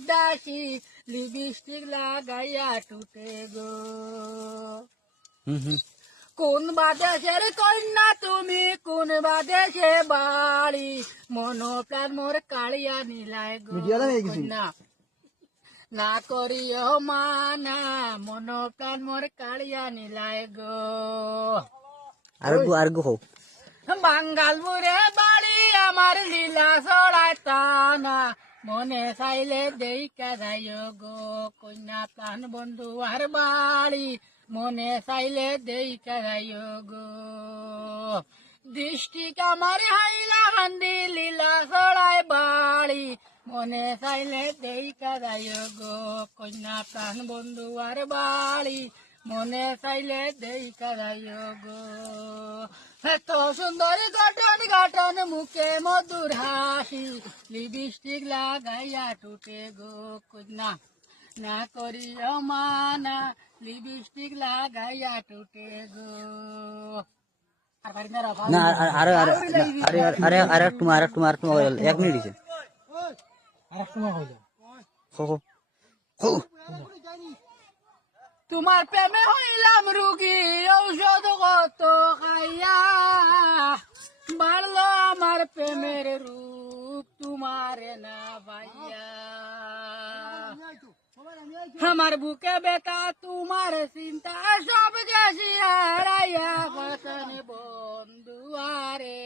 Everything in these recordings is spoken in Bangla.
উদাসী লিপস্টিক লাগাইয়া টুটে গো। কোন বাদেশের কন্যা তুমি, কোন বাদেশে বাড়ি, মন প্রাণ মোর কালিয়া নিলায় গো কন্যা। না করিও মানা, মন প্রাণ মোর কালিয়া নিলায় গো। আর গো বাঙ্গালপুরে বাড়ি আমার, লীলা ছড়ায় টানা, মনে চাইলে দেখা যায় গো কন্যা প্রাণ বন্ধু আর বাড়ি, মনে চাইলে দেখা যায় গো। দৃষ্টিক আমার হাইলা হান্দি, লীলা ছড়ায় বাড়ি, মনে চাইলে দেখা যায় গো কন্যা প্রাণ বন্ধু আর বাড়ি, মনে চাইলে দেখা যায় গো। এত সুন্দর গঠন গঠন, মুখে মধুর হাসি, লিপস্টিক লাগাইয়া টুটে গো কন্যা। না করিও মানা, লিপস্টিক লাগাইয়া টুটে গো। না আর একটু 1 মিনিট দিছে তোমার প্রেমে হইলাম রুগী, ঔষধ কত খাইয়া, বাড়লো আমার প্রেমের রূপ তোমারে না পাইয়া। আমার বুকে বেতা তোমার চিন্তা, সব গেছি হারাইয়া, বসন বন্ধুয়ারে।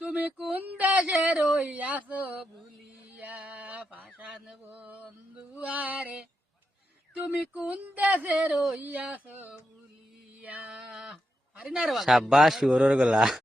তুমি কোন দেশে রইয়াছ ভুলিয়া, পাশান বন্ধুয়ারে। তুমি কোন দেশে রইয়াছ ভুলিয়া। সাব্বাস ওর গলা।